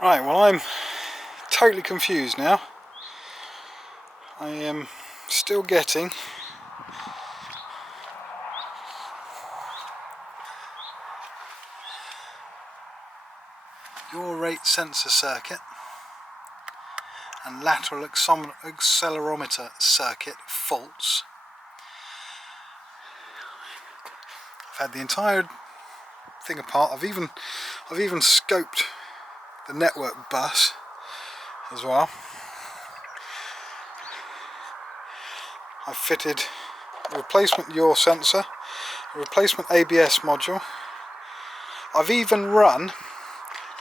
Right, well, I'm totally confused now. I am still getting yaw rate sensor circuit and lateral accelerometer circuit faults. I've had the entire thing apart. I've even scoped the network bus as well. I've fitted a replacement yaw sensor, a replacement ABS module. I've even run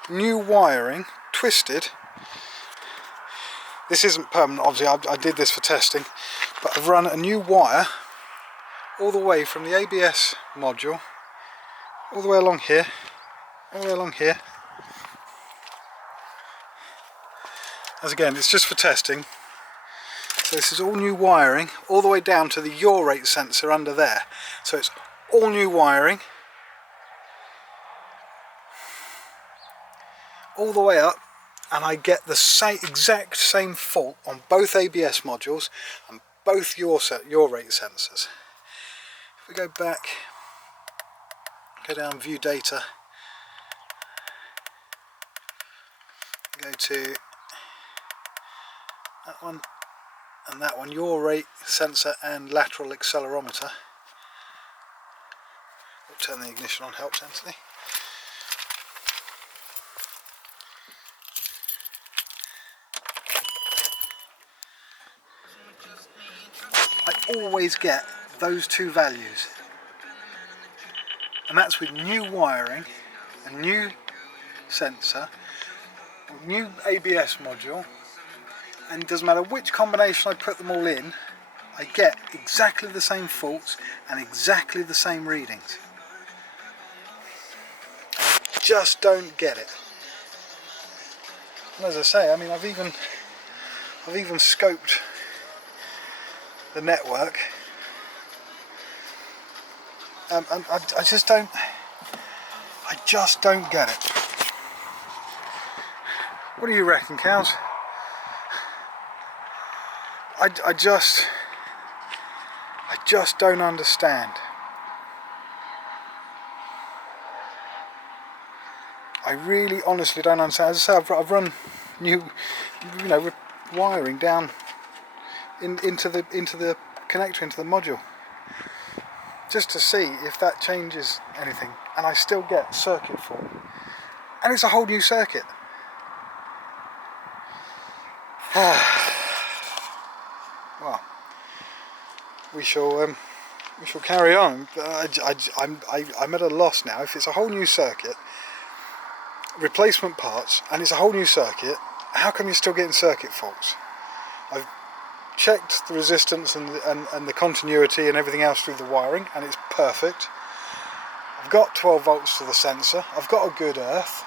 new wiring, twisted. This isn't permanent, obviously. I did this for testing, but I've run a new wire all the way from the ABS module all the way along here, all the way along here. As again, it's just for testing. So this is all new wiring all the way down to the yaw rate sensor under there. So it's all new wiring all the way up, and I get the exact same fault on both ABS modules and both yaw rate sensors. If we go back, go down view data, go to that one and that one, yaw rate sensor and lateral accelerometer. We'll turn the ignition on, helps Anthony. I always get those two values, and that's with new wiring, a new sensor, a new ABS module, and it doesn't matter which combination I put them all in, I get exactly the same faults and exactly the same readings. Just don't get it. And as I say, I mean, I've even scoped the network, and I just don't get it. What do you reckon, cows? I just don't understand. I really honestly don't understand. As I say, I've run new, wiring down into the connector, into the module, just to see if that changes anything, and I still get circuit fault, and it's a whole new circuit. Well, we shall carry on. I'm at a loss now. If it's a whole new circuit, replacement parts, and it's a whole new circuit, how come you're still getting circuit faults? I've checked the resistance and the continuity and everything else through the wiring, and it's perfect. I've got 12 volts to the sensor. I've got a good earth.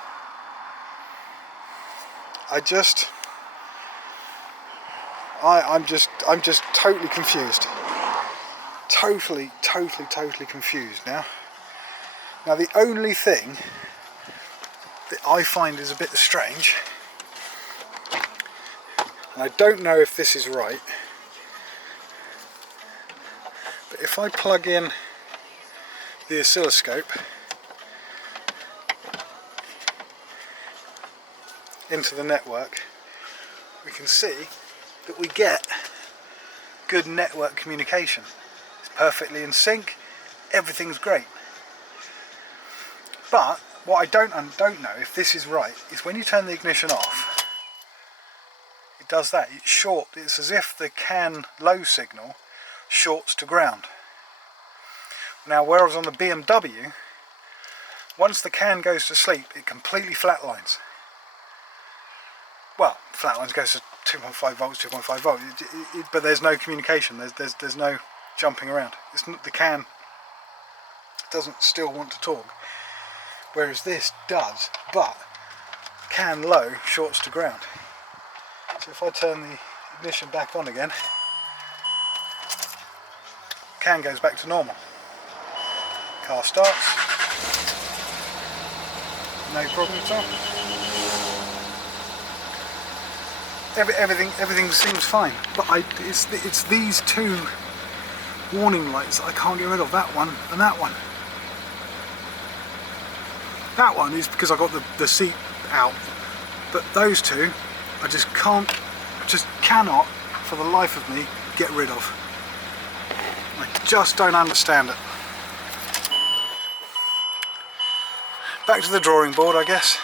I'm just totally confused. Totally confused now. Now the only thing that I find is a bit strange, and I don't know if this is right, but if I plug in the oscilloscope into the network, we can see that we get good network communication. It's perfectly in sync, everything's great. But what I don't know if this is right is when you turn the ignition off, it does that. It's as if the CAN low signal shorts to ground. Now, whereas on the BMW, once the CAN goes to sleep, it completely flatlines. Well, flatlines, goes to 2.5 volts, 2.5 volts, but there's no communication. There's no jumping around. It's not, the CAN doesn't still want to talk, whereas this does. But CAN low shorts to ground. So if I turn the ignition back on again, CAN goes back to normal. Car starts, no problem at all. everything seems fine. But it's these two warning lights that I can't get rid of. That one and that one. That one is because I got the seat out. But those two, I just cannot, for the life of me, get rid of. I just don't understand it. Back to the drawing board, I guess.